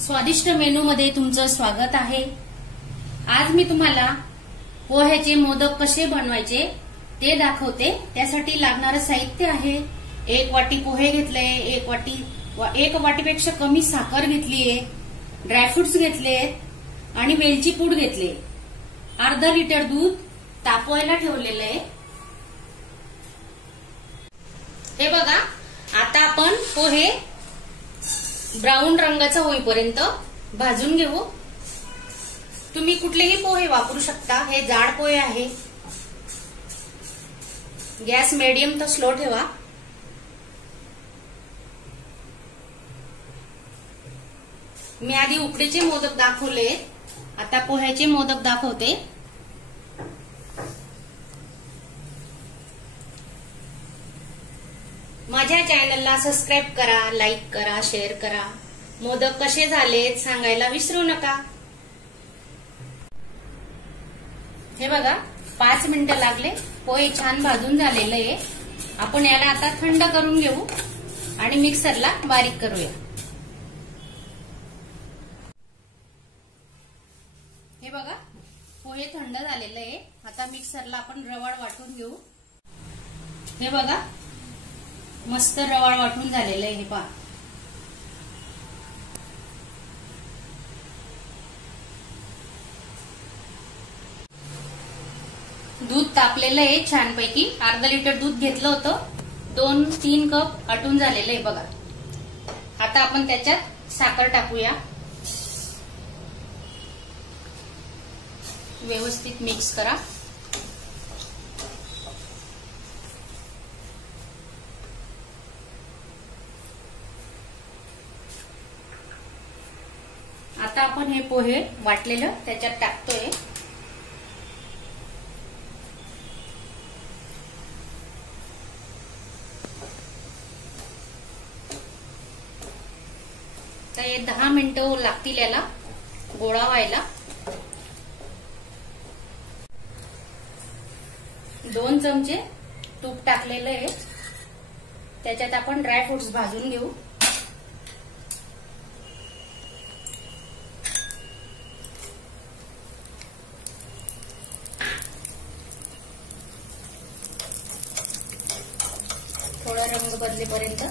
स्वादिष्ट मेनू मध्ये तुमचं स्वागत आहे। आज मी तुम्हाला पोह्याचे मोदक कसे बनवायचे ते दाखवते। त्यासाठी लागणारे साहित्य आहे 1 वाटी पोहे घेतले, 1 वाटीपेक्षा कमी साखर घेतलीये, ड्रायफ्रुट्स घेतले आणि वेलची पूड घेतली, अर्धा लिटर दूध तापवायला ठेवलेलं आहे। हे बघा, आता आपण पोहे ब्राऊन रंगाचा होईपर्यंत भाजून घेऊ। तुम्ही कुठलेही पोहे वापरू शकता, हे जाड पोहे आहे। गॅस मीडियम तर स्लो ठेवा। मी आधी उकडीचे मोदक दाखवले, आता पोह्याचे मोदक दाखवते। माझ्या चॅनलला सबस्क्राईब करा, लाईक करा, शेअर करा। मोदक कसे झालेत सांगायला विसरू नका। हे बघा, 5 मिनिटं लागले, पोहे छान भाजून झालेले आहे। आपण याला आता थंड करून घेऊ आणि मिक्सरला बारीक करूया। हे बघा, पोहे थंड झालेले आहे। आता मिक्सरला आपण रवाळ वाटून घेऊ। हे बघा, मस्त रवाळ वाटून झालेलं आहे। हे पहा, दूध तापलेलं आहे छानपैकी। अर्धा लिटर दूध घेतलं होतं, 2-3 कप आटून झालेलं आहे बघा। आता आपण त्याच्यात साखर टाकूया, व्यवस्थित मिक्स करा। आता आपण हे पोहे वाटलेलं त्याच्यात टाकतोय। तर हे 10 मिनिटं लागतील याला गोळा व्हायला। 2 चमचे तूप टाकलेलं आहे, त्याच्यात आपण ड्रायफ्रुट्स भाजून घेऊ। थोडा रंग बदलेपर्यंत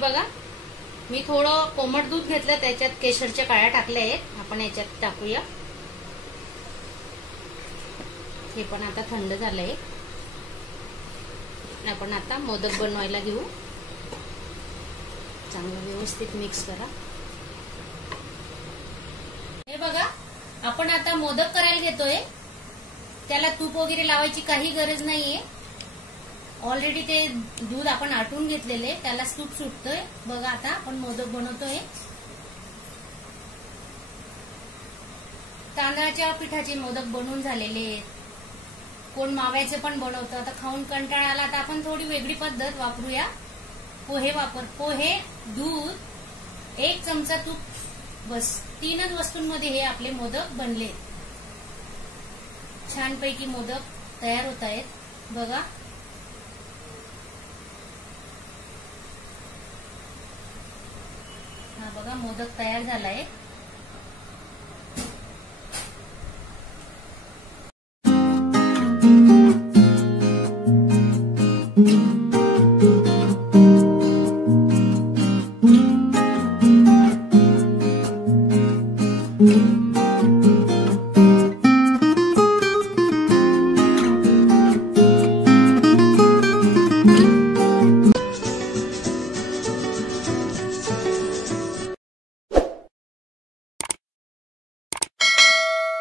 बघा, मी थोडं कोमट दूध घेतलं, त्याच्यात केशरच्या काळ्या टाकल्या आहेत, आपण याच्यात टाकूया। हे पण आता थंड झालंय। आपण आता मोदक बनवायला घेऊ। चांगलं व्यवस्थित मिक्स करा। हे बघा, आपण आता मोदक करायला घेतोय। त्याला तूप वगैरे लावायची काही गरज नाहीये। ऑलरेडी ते दूध आपण आटून घेतलेले, त्याला तूप सुटतोय बघा। आता आपण मोदक बनवतोय। तांदळाच्या पिठाचे मोदक बनवून झालेले, कोण माव्याचे पण बनवतं। आता खाऊन कंटाळा आला तर आपण थोडी वेगळी पद्धत वापरूया। पोहे, दूध, 1 चमचा तूप, बस 3च वस्तूंमध्ये हे आपले मोदक बनले। छानपैकी मोदक तयार होत आहेत बघा। हा बघा, मोदक तयार झालाय। Thank you. आहे.